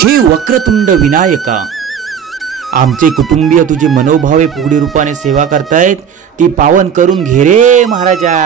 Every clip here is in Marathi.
हे वक्रतुंड विनायका, आमचे कुटुंबीय तुझी मनोभावे फुगडी रूपाने सेवा करतायत, ती पावन करून घे रे महाराजा.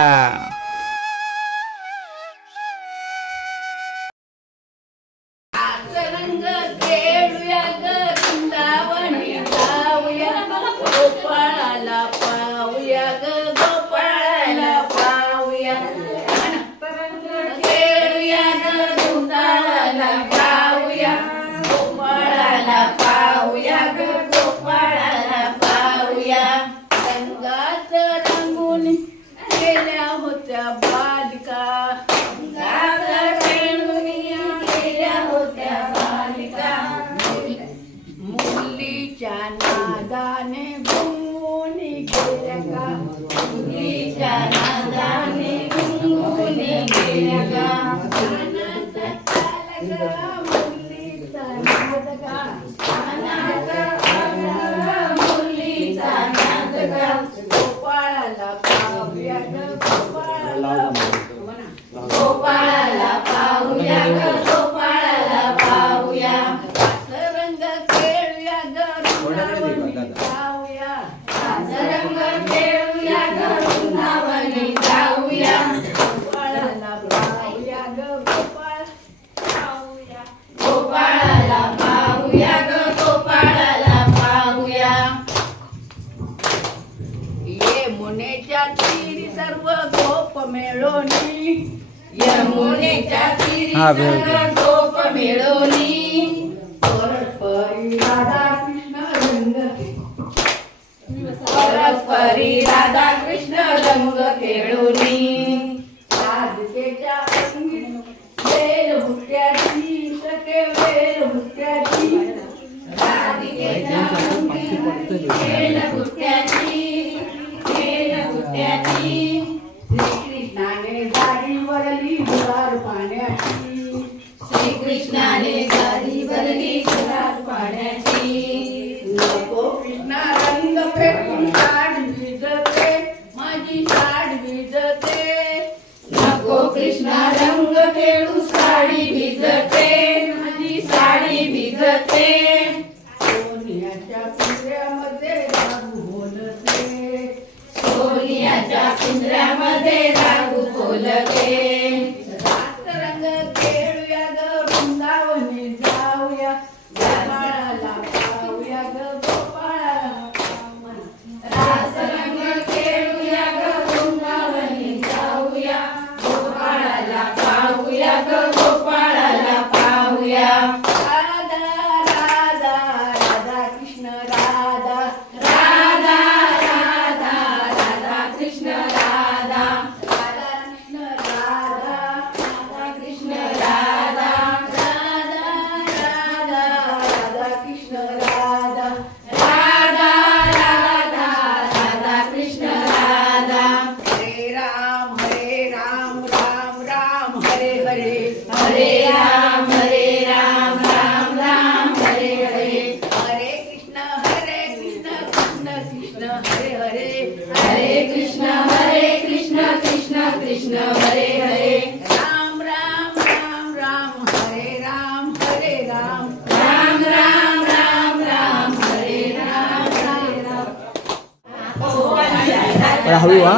हळू हा,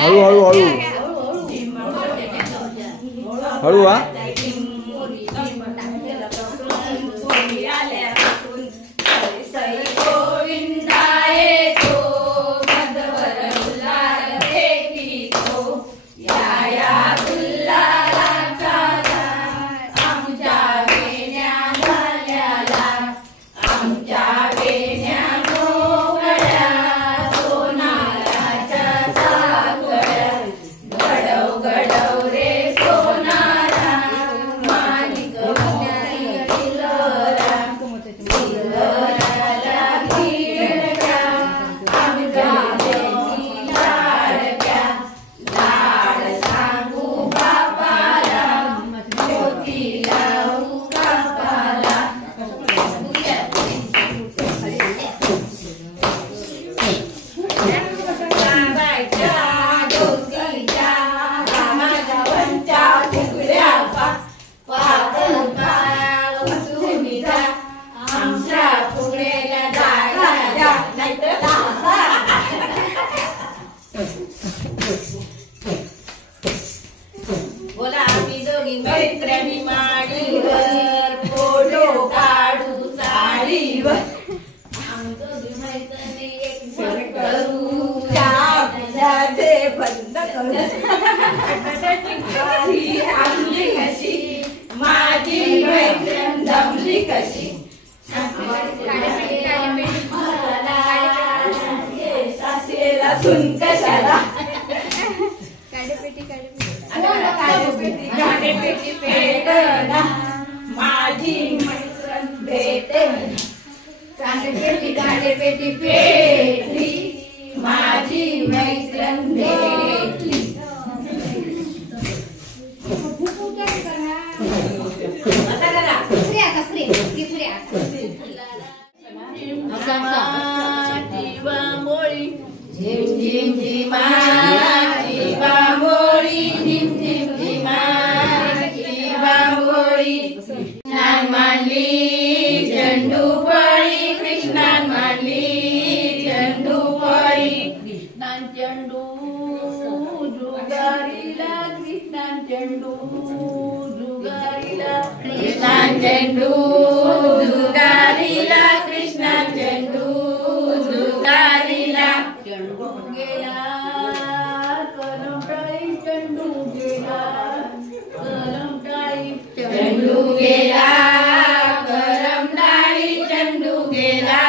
हळू हळू हळू हळू हा. गडव रे सोनारा मैत्रिणी माडीवर फोटो काढू साडीवर मैत्रिणी एक करू जाते बंद करू आमली कशी माझी मैत्रीण जमली कशी सासेला सुन कशाला काडेपेटी पेटना माझी मैत्रीण भेटेना काडेपेटी पेटली माझी मैत्रीण भेटली झिम झिम झिमा झिमा मोळी झिम झिम झिमा झिमा मोळी कृष्णान मांडली झेंडू फळी कृष्णान मांडली झेंडू फळी कृष्णान झेंडू जुगारीला कृष्णान झेंडू जुगारीला कृष्णान झेंडू जुगारीला कृष्णान झेंडू जुगारीला चंडू गेला कलमटाळी चंडू गेला कलमटाळी चंडू गेला कलमटाळी चंडू गेला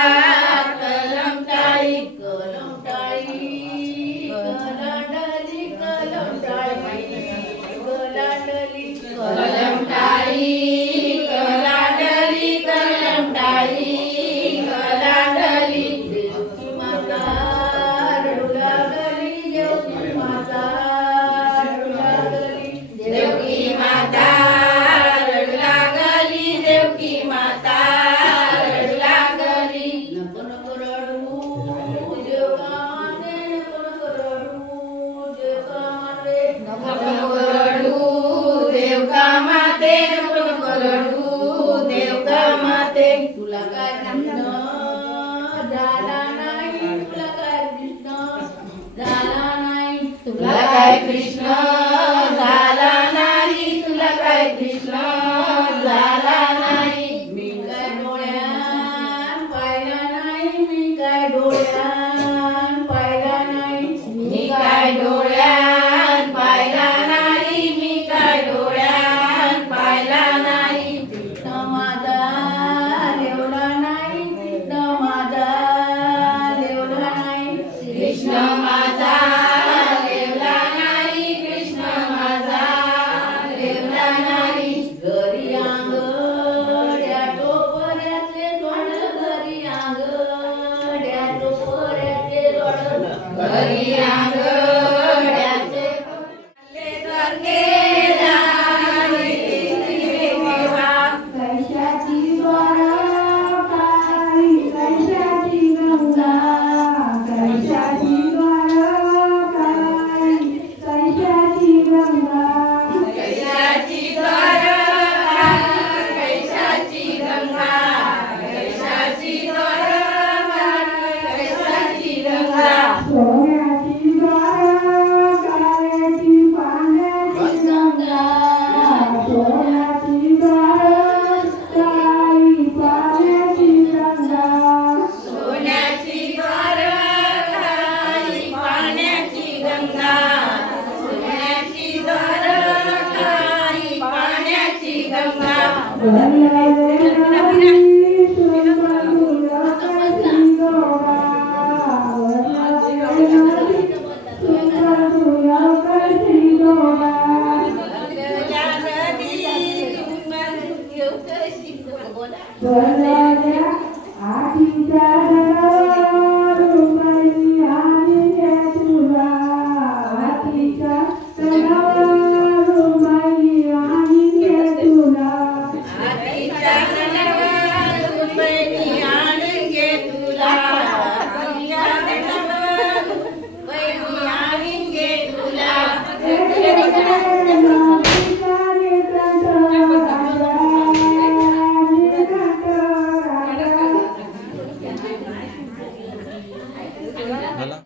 कलमटाळी कलमटाळी कलांडली कलमटाळी कलांडली कलमटाळी कलांडली कलमटाळी कलांडली देवकी माता रडू लागली देवकी माता रडू लागली नको नको रडू देवकामाते नको नको रडू देवकामाते नको नको रडू देवकामाते तुला काय कृष्ण झाला नाही तुला काय कृष्ण झाला नाही तुला काय कृष्ण झाला नाही तुला काय कृष्ण झाला नाही मी काय डोळ्यान पाहिला नाही मी काय डोळ्यान पाहिला नाही मी काय डोळ्यान पाहिला नाही मी काय डोळ्यान पाहिला नाही कृष्ण माझा लेवला नाही कृष्ण माझा लेवला नाही कृष्ण माझा लेवला नाही कृष्ण माझा लेवला नाही घरी आंगड्या टोपऱ्यातले जोड घरी आंगड्या टोपऱ्यातले जोड घरी आंगड्याचे गेला कैशाची द्वारकाई कैशाची गंगा कैशाची द्वारकाई कैशाची गंगा कैशाची द्वारकाई कैशाची गंगा कैशाची द्वारकाई कैशाची गंगा सोन्याची द्वारकाई पाण्याची गंगा सोन्याची द्वारकाई पाण्याची गंगा सोन्याची द्वारकाई पाण्याची गंगा सोन्याची द्वारकाई पाण्याची गंगा झाला?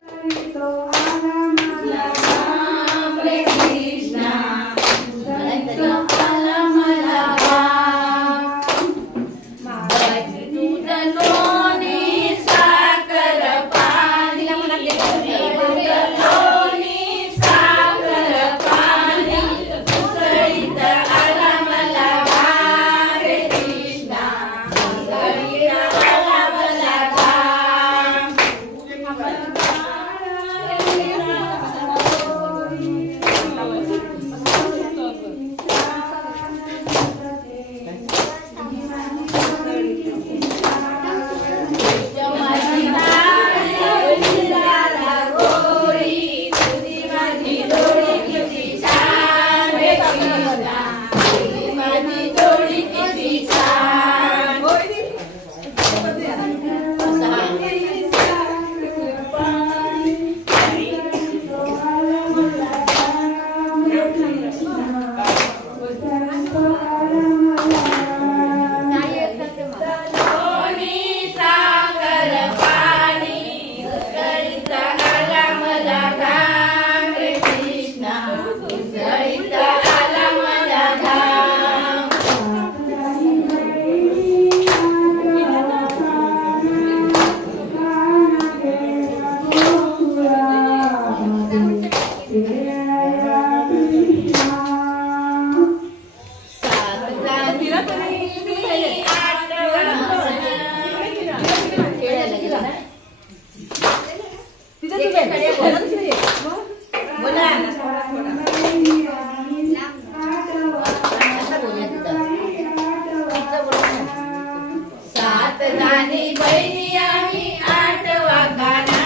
सात गाणी बहिणी आम्ही आठवा गाणा,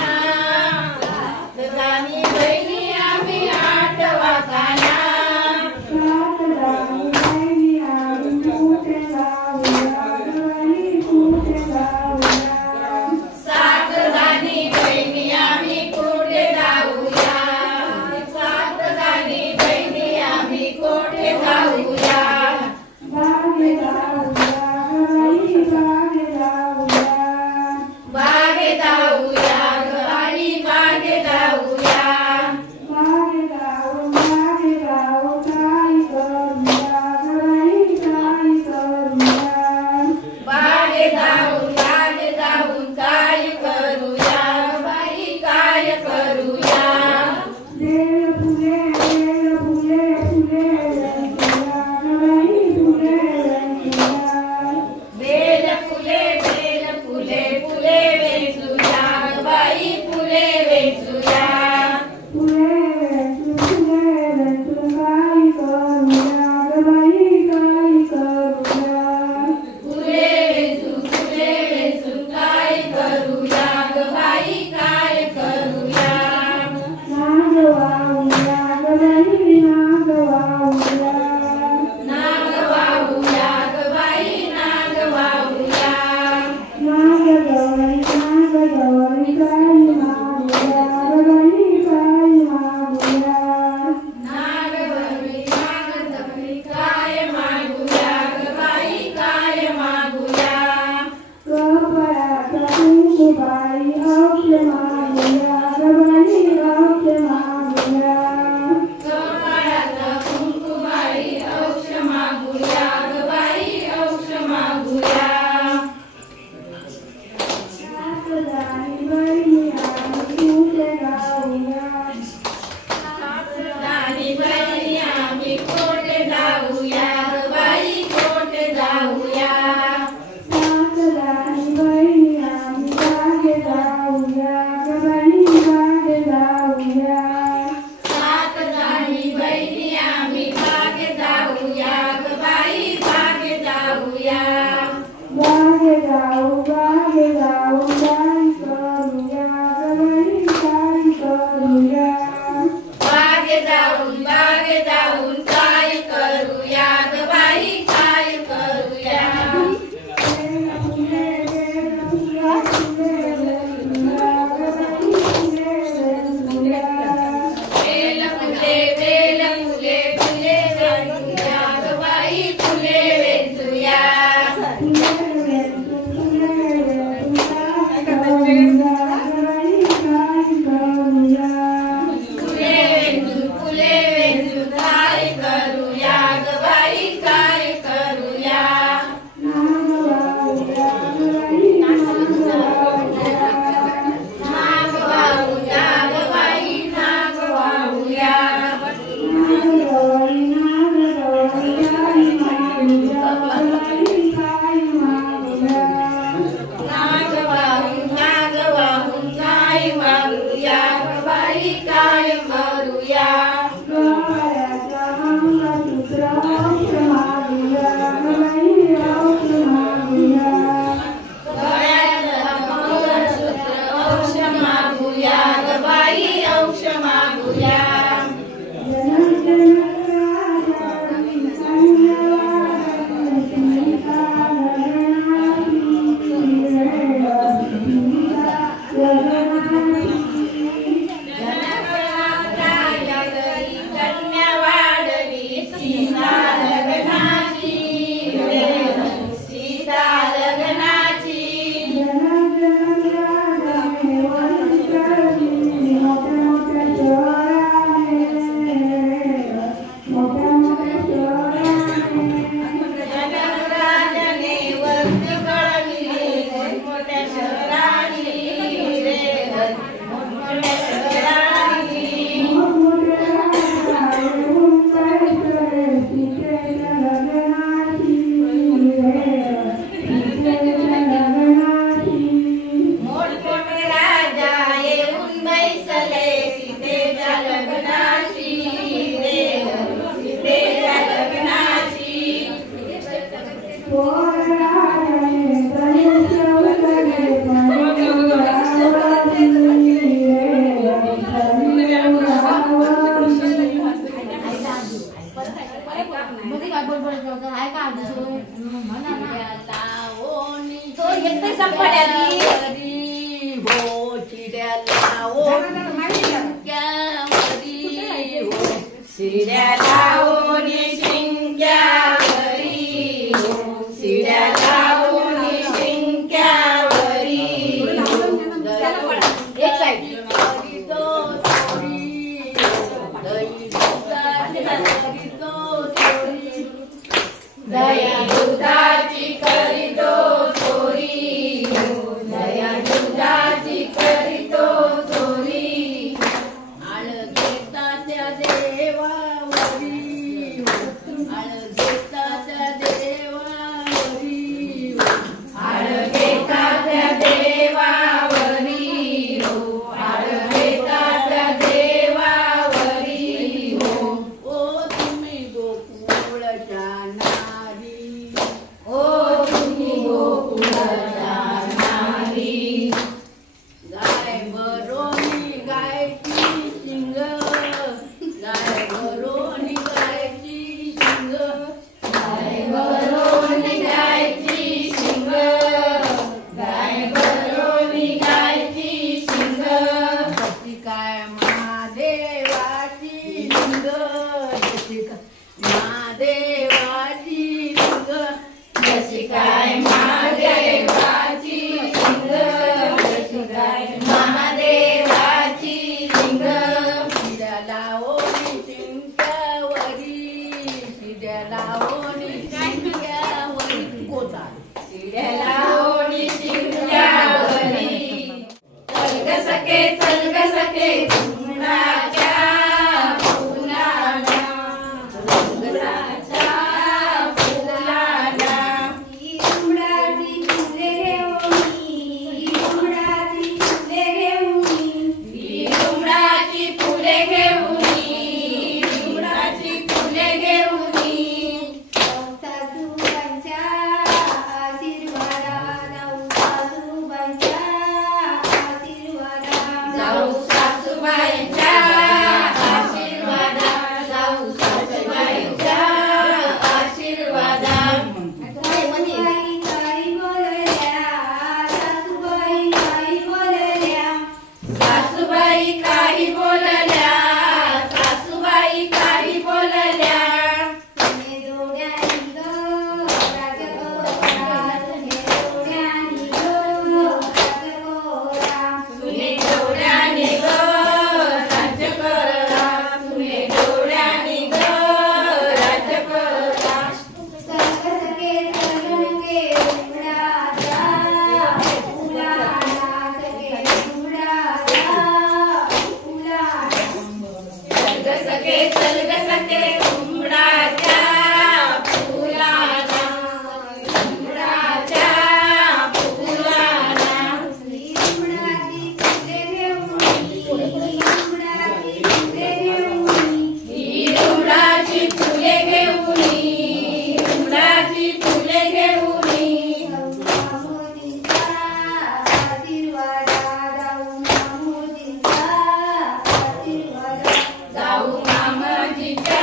सात गाणी बहिणी आम्ही आठवा गाणा, सात गाणी बहिणी आम्ही कुठे जाऊया, सात गाणी बहिणी आम्ही कुठे जाऊया, बागे जाऊया ग आई बागे जाऊया, बागे जाऊन काय करूया बाई काय करूया, बेल फुले फुले वेचूया ग बाई फुले वेचूया, फुले वेचून काय करूया ग बाई काय करूया, नाग वाहूया ग बाई नाग वाहूया, नागवरी नागदवरी काय मागूया ग बाई काय मागूया, कपाळाचं कुंकुबाई औष मागूया ग बाई औष मागूया, गाणी बहिणी आम्ही कोठे जाऊया ग बाई कोठे जाऊया, सात गाणी बहिणी आम्ही बागे जाऊया ग बाई बागे जाऊया, बागे जाऊन काय करूया ग बाई काय करूया, बेल फुले वेचूया ग बाई फुले वेचूया, फुले वेचून काय करूया ग बाई काय करूया, नाग वाहूया ग बाई नाग वाहूया, नाग वाहून काय मागूया ग बाई काय करूया, गळ्यात मंगळसूत्र औष मागूया ग बाई औष मागूया, हो चिड्याला ओढी शिंक्यावरी हो शिड्याला ओढी शिंक्यावरी हो शिड्याला ओढी शिंक्यावरी एक साइड दया दुधाची करीतो चोरी दया दुधाची करीतो चोरी आळगेता त्या देवावरी आळगेता त्या देवावरी आळगेता त्या देवावरी आळगेता त्या देवावरी ओ तुम्ही गोकुळच्या नारी ओ तुम्ही गोकुळच्या नारी गाय बरोनी गायची शिंग गाय बरोनी गायची शिंग गाय बरोनी गायची शिंग गाय बरोनी गायची शिंग जशी काय महादेवाची लिंग जशी काय महादेवाची लिंग जशी काय महादेवाची लिंग जशी काय महादेवाची लिंग शिड्याला ओढी शिंक्यावरी शिड्याला ओढी शिंक्यावरी गोचा शिड्याला ओढी शिंक्यावरी चल ग सखे घुमराच्या फुलाला घुमराच्या फुलाला घुमराची फुले घेऊन घुमराची फुले घेऊन घुमराची फुले घेऊन घुमराची फुले घेऊन सासूबाईंच्या आशीर्वादा जाऊ सासूबाईंच्या आशीर्वादा जाऊ सासूबाईंच्या आशीर्वादा सासूबाई काही बोलल्या सासूबाई काही बोलल्या सासूबाई काही बोलल्या सासूबाई काही बोलल्या तुने जोड्यानी ग राजकोरा तुने जोड्यानी ग राजकोरा तुने जोड्यानी ग राजकोरा तुने जोड्यानी ग राजकोरा सखे सगनके उमराचा उलाला सखे उमराचा उलाला चल ग सखे उमराच्या फुलाला उमराच्या फुलाला उमराची फुले घेऊन उमराची फुले घेऊन उमराची फुले घेऊन उमराची फुले घेऊन मामोजींचा आशीर्वादा जाऊ मामाजींचा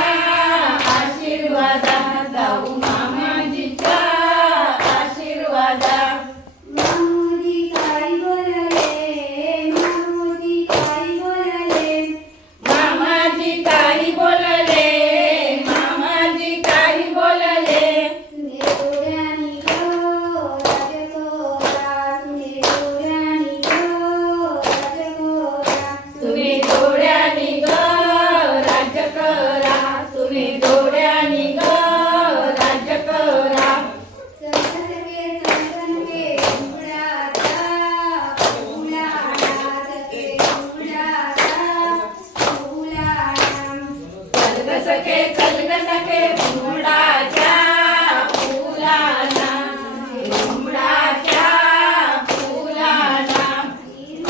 आशीर्वादा जाऊ मामाजींच्या आशीर्वादा मामोजी काही बोलले मामोजी काही बोलले मामाजी काही बोलले मामाजी काही बोलले तुने डोळ्यानी ग राजकोरा तुने डोळ्यानी ग राजकोरा तुने डोळ्यानी ग राजकोरा तुने डोळ्यानी ग राजकोरा सखे उमराचा उलाला सखे उमराचा उलाला चल ग सखे उमराच्या फुलाला उमराच्या फुलाला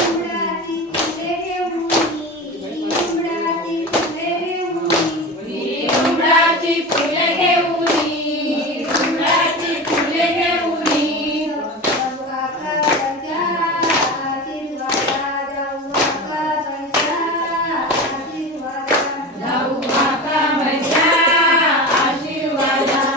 उमराची फुले घेऊन उमराची फुले घेऊन उमराची फुले घेऊन उमराची फुले घेऊन जाऊ काकाच्या आशीर्वादा जाऊ काकाच्या आशीर्वादा जाऊ काकाच्या आशीर्वादा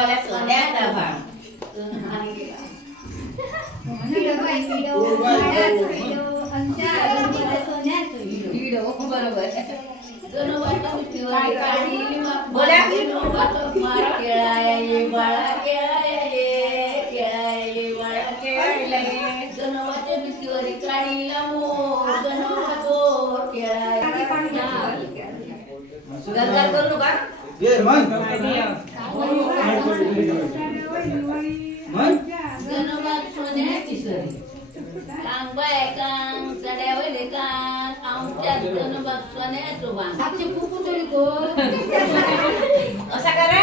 वाला सोन्याचा भाग बरोबर बोला केळाये बाळा केळाये बाळा केळाये जनवाच्या भिंतीवरी काढीला मोर जनवाचो केळाये गरजार करू नका जनवात सोन्याची सरी कांग बाय कांग चढ्यावले कांग आमच्या जनवात सोन्याचो बांग साक्षी फुफू तरी कोण असा करा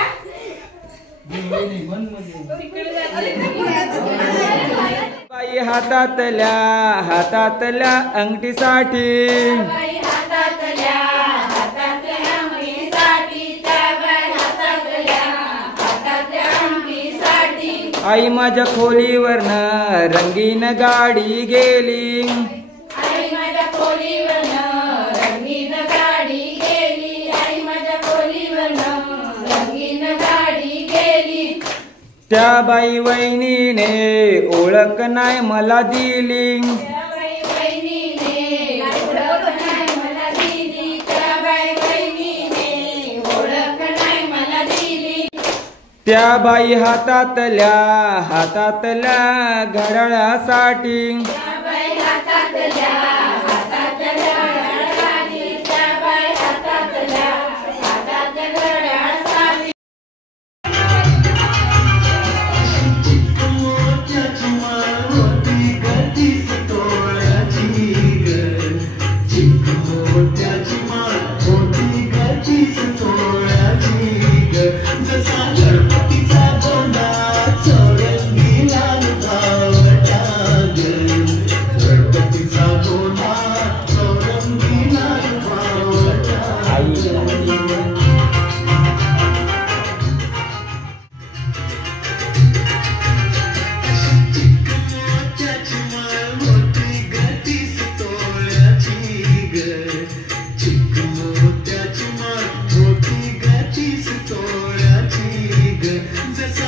बाई हातातल्या अंगठीसाठी हातातल्या अंगठीसाठी हातातल्या अंगठीसाठी आई माझ्या खोलीवरनं रंगीन गाडी गेली आई माझ्या खोलीवरनं रंगीन गाडी गेली आई माझ्या खोलीवरनं रंगीन गाडी गेली त्या बाई वहिनीने ओळख नाही मला दिली त्या बाई बहिणीने ओळख नाही मला दिली त्या बाई बहिणीने ओळख नाही मला दिली त्या बाई हातातल्या घड्याळासाठी त्या बाई हातातल्या घड्याळासाठी त्या बाई हातातल्या घड्याळासाठी मोती गतीस तोळ्याची ग जसा